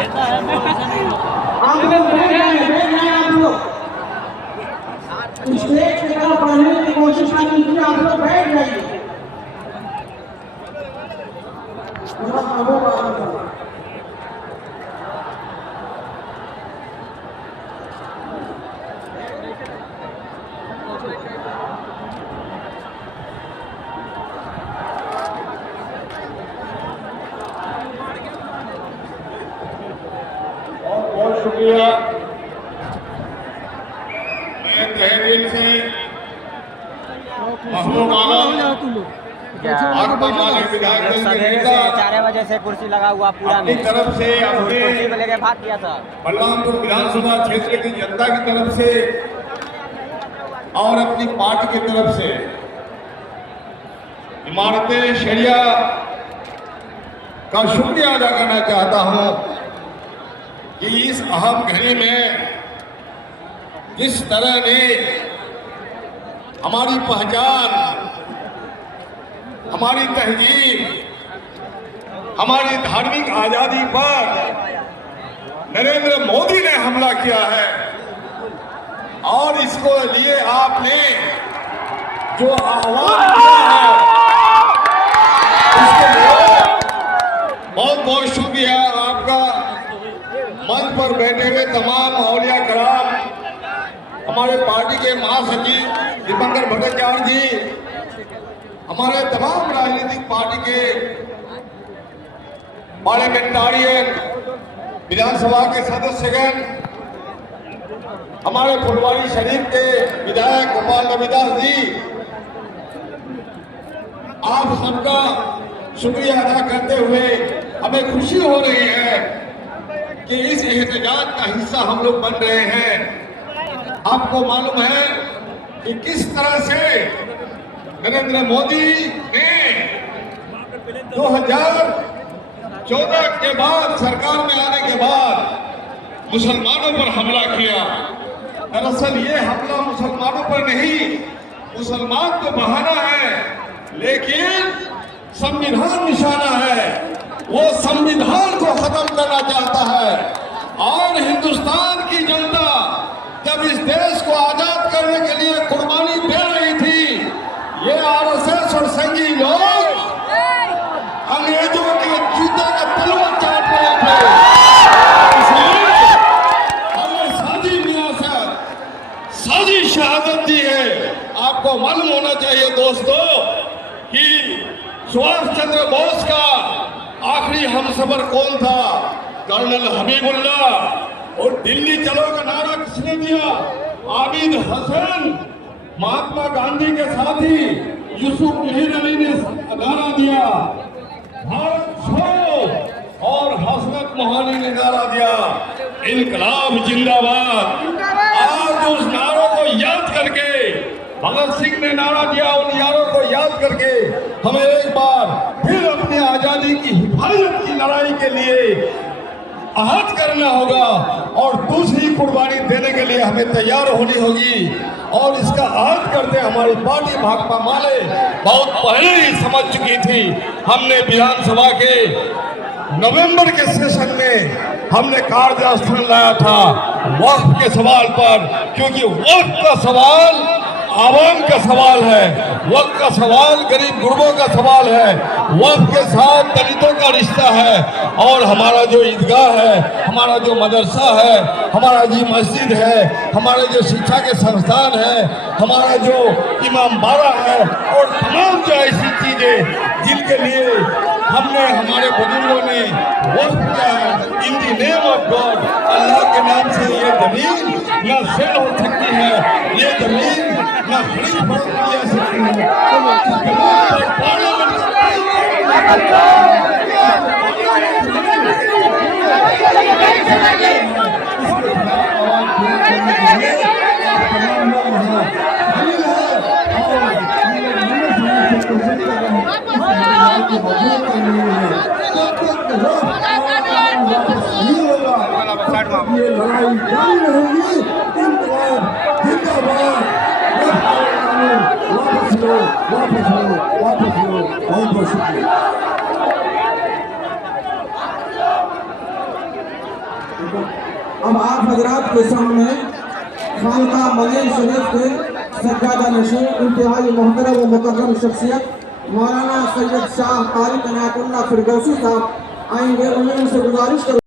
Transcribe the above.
आप लोग बैठ जाए आप लोग स्टेज की तरफ बढ़ने की कोशिश ना कीजिए। आप लोग बैठ जाइए। बहुत शुक्रिया। मैं तहे दिल से महबूब आलम विधायक 4 बजे से कुर्सी लगा हुआ पूरा अपनी तरफ से कुर्सी को लेकर भाग गया था। बलरामपुर विधानसभा क्षेत्र की जनता की तरफ से और अपनी पार्टी की तरफ से इमारतें शरिया का शुक्रिया अदा करना चाहता हूं कि इस अहम घड़ी में जिस तरह ने हमारी पहचान, हमारी तहजीब, हमारी धार्मिक आजादी पर नरेंद्र मोदी ने हमला किया है और इसको लिए आपने जो आह्वान किया है उसके लिए बहुत बहुत शुक्रिया आपका। मंच पर बैठे हुए तमाम औलिया कराम, हमारे पार्टी के महासचिव दीपंकर भट्टाचार्य जी, हमारे तमाम राजनीतिक पार्टी के पार्लियामेंटारियन, विधानसभा के सदस्यगण, हमारे फुलवारी शरीफ के विधायक गोपाल रविदास जी, आप सबका शुक्रिया अदा करते हुए हमें खुशी हो रही है कि इस एहतजाज का हिस्सा हम लोग बन रहे हैं। आपको मालूम है कि किस तरह से नरेंद्र मोदी ने 2014 के बाद सरकार में आने के बाद मुसलमानों पर हमला किया। दरअसल ये हमला मुसलमानों पर नहीं, मुसलमान तो बहाना है लेकिन संविधान निशाना है। वो संविधान को खत्म करना चाहता है और हिंदुस्तान की जनता जब इस देश को आजाद करने के लिए कुर्बानी दे रही थी, ये आरएसएस और संघी लोग अंग्रेजों के जूते का तलवा चाट रहे थे। इसलिए हमने साजी शहादत दी है। आपको मालूम होना चाहिए दोस्तों कि सुभाष चंद्र बोस का आखिरी हमसफर कौन था? कर्नल हबीबुल्ला। और दिल्ली चलो का नारा किसने दिया? आबिद हसन। महात्मा गांधी के साथ ही यूसुफ जहीर अली ने नारा दिया, भारत छोड़ो, और हसरत मोहानी ने नारा दिया, इनकलाब जिंदाबाद। आज उस नारों को याद करके भगत सिंह ने नारा दिया, उन यारों को याद करके हमें एक बार फिर अपनी आजादी की हिफाजत की लड़ाई के लिए आहत करना होगा और दूसरी कुर्बानी देने के लिए हमें तैयार होनी होगी। और इसका आहत करते हमारी पार्टी भाकपा माले बहुत पहले ही समझ चुकी थी। हमने विधानसभा के नवंबर के सेशन में हमने कार्यस्थल लाया था वक्फ के सवाल पर, क्योंकि वक्फ का सवाल आवाम का सवाल है, वक्फ का सवाल गरीब गुरबों का सवाल है, वक्फ के साथ दलितों का रिश्ता है। और हमारा जो ईदगाह है, हमारा जो मदरसा है, हमारा जो मस्जिद है, हमारे जो शिक्षा के संस्थान है, हमारा जो इमाम बाड़ा है और तमाम जो ऐसी चीजें जिनके लिए हमने हमारे बुजुर्गों ने वक्फ किया है in the name of God, Allah के नाम से, ये जमीन न सेल हो सकती है, ये जमीन न खरीद फरोख्त की जा सकती है। ये लड़ाई जारी रहेगी। इनकलाब जिंदाबाद। वापस लो, वापस लो, वापस लो। बहुत बहुत शुक्रिया। अब आप हजरात के सामने खानका मनीर शरीफ के सज्जादा नशीं इंतहाई मोहतरम व मुकर्रम शख्सियत मौलाना सैयद शाह तारिक इनायतुल्लाह फिरदौसी साहब आएंगे। उन्हें उनसे गुजारिश करूँ